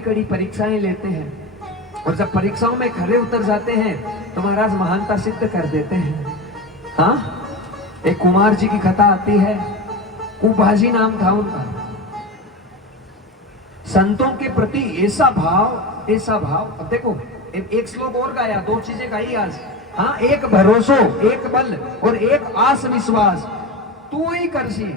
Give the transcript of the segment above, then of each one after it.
कड़ी परीक्षाएं लेते हैं और जब परीक्षाओं में खरे उतर जाते हैं तो महाराज महानता सिद्ध कर देते हैं। हाँ, एक कुमार जी की कथा आती है, कुबाजी नाम था उनका। संतों के प्रति ऐसा भाव। अब देखो एक श्लोक और गाया, दो चीजें गाई आज। हाँ, एक भरोसो, एक बल और एक आस विश्वास। तू ही करसी,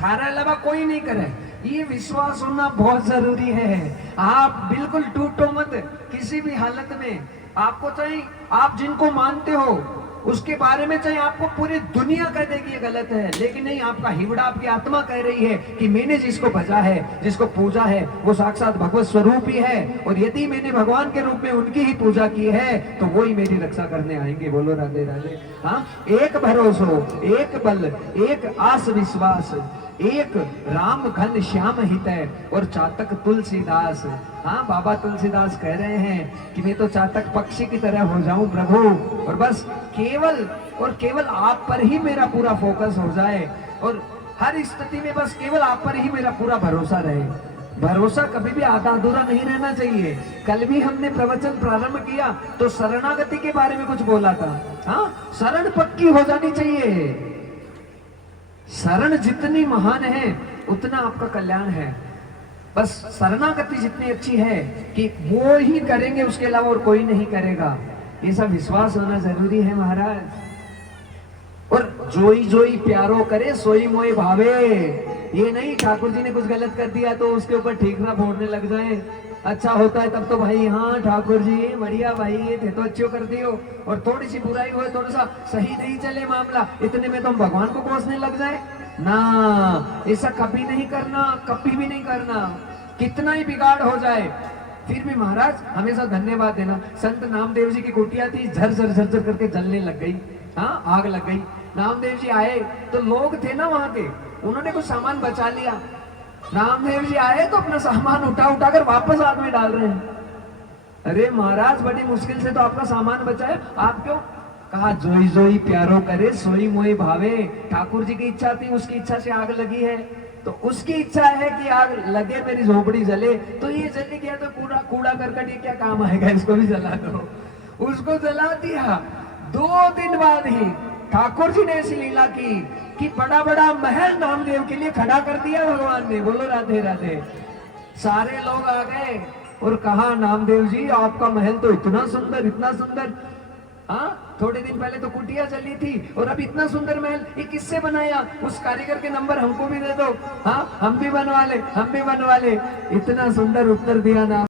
थारा अलावा कोई नहीं करे। ये विश्वास होना बहुत जरूरी है। आप बिल्कुल टूटो मत किसी भी हालत में। आपको चाहिए, आप जिनको मानते हो उसके बारे में चाहे आपको पूरी दुनिया कह देगी ये गलत है, लेकिन नहीं, आपका हिवड़ा, आपकी आत्मा कह रही है कि मैंने जिसको भजा है, जिसको पूजा है, वो साक्षात भगवत स्वरूप ही है, और यदि मैंने भगवान के रूप में उनकी ही पूजा की है तो वो ही मेरी रक्षा करने आएंगे। बोलो राधे राधे। हाँ, एक भरोसो, एक बल, एक आस विश्वास, एक राम घन श्याम हितै और चातक तुलसीदास। हाँ, बाबा तुलसीदास कह रहे हैं कि मैं तो चातक पक्षी की तरह हो जाऊं प्रभु, और बस केवल और केवल आप पर ही मेरा पूरा फोकस हो जाए, और हर स्थिति में बस केवल आप पर ही मेरा पूरा भरोसा रहे। भरोसा कभी भी आधा अधूरा नहीं रहना चाहिए। कल भी हमने प्रवचन प्रारंभ किया तो शरणागति के बारे में कुछ बोला था। हाँ, शरण पक्की हो जानी चाहिए। शरण जितनी महान है उतना आपका कल्याण है। बस शरणागति जितनी अच्छी है कि वो ही करेंगे, उसके अलावा और कोई नहीं करेगा, ये सब विश्वास होना जरूरी है महाराज। और जोई जोई प्यारो करे सोई मोई भावे। ये नहीं ठाकुर जी ने कुछ गलत कर दिया तो उसके ऊपर ठीक ना फोड़ने लग जाए। अच्छा होता है तब तो भाई हाँ ठाकुर जी बढ़िया भाई, ये थे तो अच्छे कर दियो, और थोड़ी सी बुराई हुई, थोड़ा सा सही नहीं चले मामला, इतने में तो हम भगवान को कोसने लग जाए ना। ऐसा कभी नहीं करना, कभी भी नहीं करना। कितना ही बिगाड़ हो जाए फिर भी महाराज हमेशा धन्यवाद देना। संत नामदेव जी की कुटिया थी, झर झर करके जलने लग गई। हाँ, आग लग गई। नामदेव जी आए तो लोग थे ना वहां के, उन्होंने कुछ सामान बचा लिया। नामदेव जी आए तो अपना सामान उठा कर वापस आग में डाल रहे हैं। अरे महाराज, बड़ी मुश्किल से तो आपका सामान बचाया, आप क्यों? कहा जोई जोई प्यारो करे सोई मोई भावे। ठाकुर जी की इच्छा थी, उसकी इच्छा से आग लगी है, तो उसकी इच्छा है कि आग लगे, मेरी झोपड़ी जले, तो ये जल गया तो पूरा कूड़ा करकट ये क्या काम आएगा, इसको भी जला दो। उसको जला दिया। 2 दिन बाद ही ठाकुर जी ने ऐसी लीला की कि बड़ा बड़ा महल नामदेव के लिए खड़ा कर दिया भगवान ने। बोलो राधे राधे। सारे लोग आ गए और कहा नामदेव जी आपका महल तो इतना सुंदर, इतना सुंदर। हाँ, थोड़े दिन पहले तो कुटिया चली थी और अब इतना सुंदर महल, ये किससे बनाया? उस कारीगर के नंबर हमको भी दे दो। हाँ, हम भी बनवा ले। इतना सुंदर उत्तर दिया ना।